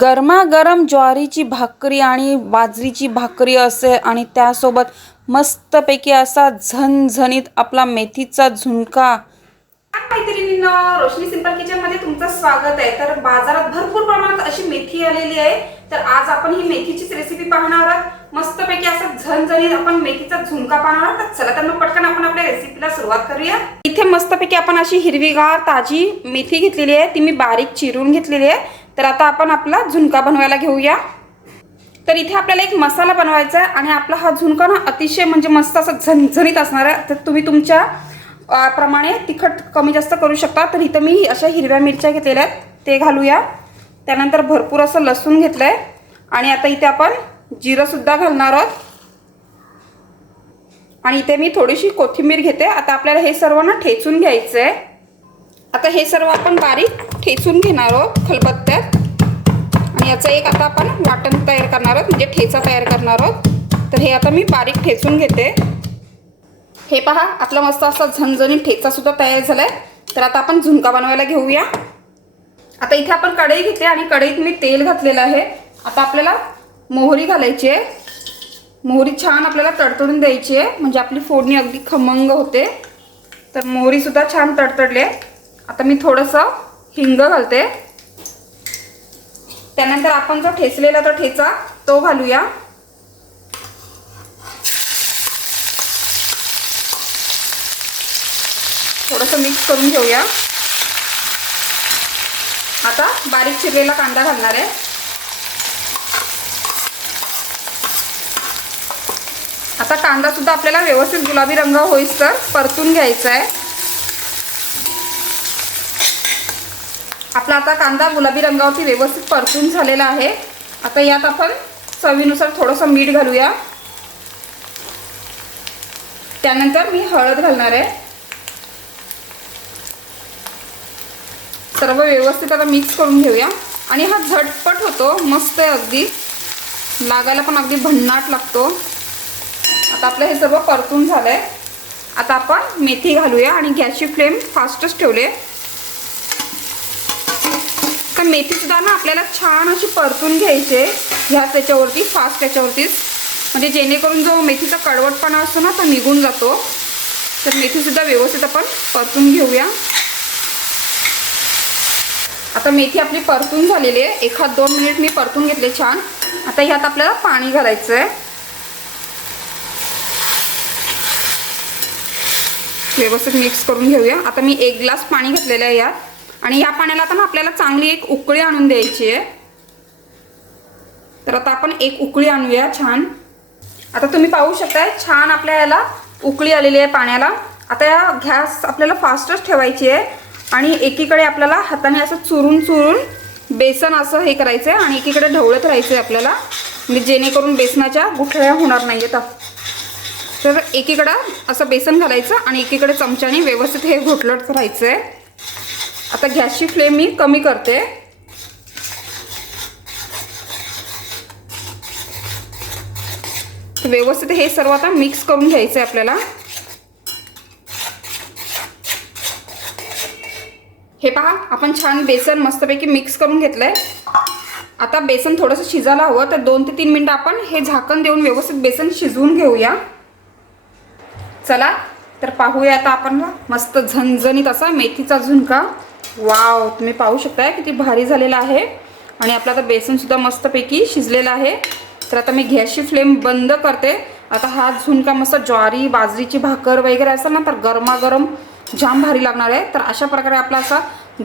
गरमागरम ज्वारीची भाकरी आणि बाजरीची भाकरी असे आणि त्यासोबत मस्तपैकी असा झणझणीत आपला मेथीचा झुणका. मैत्रिणीनं रोशनी सिंपल किचनमध्ये तुमचं स्वागत आहे. तर बाजारात भरपूर प्रमाणात अशी मेथी आलेली आहे. तर आज आपण ही मेथीचीच रेसिपी पाहणार आहोत. मस्तपैकी असं झणझणीत आपण मेथीचा झुणका पाहणार आहोत. तर चला तर मग पटकन आपण आपल्या रेसिपीला सुरुवात करूया. इथे मस्तपैकी आपण अशी हिरवीगार ताजी मेथी घेतलेली आहे. ती मी बारीक चिरून घेतलेली आहे. तर आता आपण आपला झुणका बनवायला घेऊया. तर इथे आपल्याला एक मसाला बनवायचा आहे आणि आपला हा झुणका ना अतिशय म्हणजे मस्त असं झणझणीत असणार आहे. तर तुम्ही तुमच्या प्रमाणे तिखट कमी जास्त करू शकता. तर इथं मी अशा हिरव्या मिरच्या घेतलेल्या आहेत. ते घालूया. त्यानंतर भरपूर असं लसूण घेतलं आहे आणि आता इथे आपण जिरंसुद्धा घालणार आहोत. आणि इथे मी थोडीशी कोथिंबीर घेते. आता आपल्याला हे सर्व ना ठेचून घ्यायचं आहे आता हे सर्व आपण बारीक ठेचून घेणार आहोत खलबत्त्यात. आणि याचं एक आता आपण वाटण तयार करणार आहोत म्हणजे ठेचा तयार करणार आहोत. तर हे आता मी बारीक ठेचून घेते. हे पहा आपला मस्त असा झणझणीत ठेचासुद्धा तयार झाला आहे तर आता आपण झुणका बनवायला घेऊया. आता इथे आपण कढई घेते आणि कढईत मी तेल घातलेलं आहे. आता आपल्याला मोहरी घालायची आहे. मोहरी छान आपल्याला तडतडून द्यायची आहे. म्हणजे आपली फोडणी अगदी खमंग होते. तर मोहरीसुद्धा छान तडतडली आहे. आता मी थोडंसं हिंग घालते. त्यानंतर आपण जो ठेचलेला तो ठेचा तो घालूया. थोडंसं मिक्स करून घेऊया. आता बारीक चिरलेला कांदा घालणार आहे. आता कांदा सुद्धा आपल्याला व्यवस्थित गुलाबी रंग होईस तर परतून घ्यायचा आहे. आपला आता कांदा गुलाबी रंगावरती व्यवस्थित परतून झालेला आहे. आता यात आपण चवीनुसार थोडंसं मीठ घालूया. त्यानंतर मी हळद घालणार आहे. सर्व व्यवस्थित आता मिक्स करून घेऊया. आणि हा झटपट होतो मस्त आहे अगदी. लागायला पण अगदी भन्नाट लागतो. आता आपलं हे सर्व परतून झालं आहे आता आपण मेथी घालूया आणि गॅसची फ्लेम फास्टच ठेवले तर मेथीसुद्धा ना आपल्याला छान अशी परतून घ्यायचे. ह्या त्याच्यावरती फास्ट त्याच्यावरतीच. म्हणजे जेणेकरून जो मेथीचा कडवटपणा असतो ना तो निघून जातो. तर मेथीसुद्धा व्यवस्थित आपण परतून घेऊया. आता मेथी आपली परतून झालेली आहे. एखाद दोन मिनिट मी परतून घेतले छान. आता ह्यात आपल्याला पाणी घालायचं आहे व्यवस्थित मिक्स करून घेऊया. आता मी एक ग्लास पाणी घेतलेलं आहे यात. आणि या पाण्याला आता आपल्याला चांगली एक उकळी आणून द्यायची आहे. तर आता आपण एक उकळी आणूया छान. आता तुम्ही पाहू शकताय छान आपल्या याला उकळी आलेली आहे पाण्याला. आता या गॅस आपल्याला फास्टच ठेवायची आहे. आणि एकीकडे आपल्याला हाताने असं चुरून चुरून बेसन असं हे करायचं आहे. आणि एकीकडे ढवळत राहायचं आहे आपल्याला. म्हणजे जेणेकरून बेसनाच्या गुठळ्या होणार नाही आहेत तर एकीकडं असं बेसन घालायचं आणि एकीकडे चमच्याने व्यवस्थित हे घोटलट राहायचं आहे. आता गॅसची फ्लेम मी कमी करते. व्यवस्थित हे सर्व आता मिक्स करून घ्यायचं आहे आपल्याला. हे पहा आपण छान बेसन मस्तपैकी मिक्स करून घेतलंय. आता बेसन थोडंसं शिजायला हवं तर दोन ते तीन मिनटं आपण हे झाकण देऊन व्यवस्थित बेसन शिजवून घेऊया. चला तर पाहूया आता आपण मस्त झणझणीत असा मेथीचा झुणका. वाव तुम्ही पाहू शकताय किती भारी झालेला आहे. आणि आपलं आता बेसनसुद्धा मस्तपैकी शिजलेलं आहे. तर आता मी गॅसची फ्लेम बंद करते. आता हा झुणका मस्त ज्वारी बाजरीची भाकर वगैरे असेल ना तर गरमागरम जाम भारी लागणार आहे. तर अशा प्रकारे आपला असा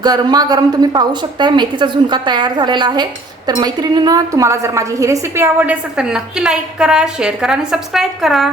गरमागरम तुम्ही पाहू शकताय. मेथीचा झुणका तयार झालेला आहे. तर मैत्रिणींना तुम्हाला जर माझी ही रेसिपी आवडली असेल तर नक्की लाईक करा शेअर करा आणि सबस्क्राईब करा.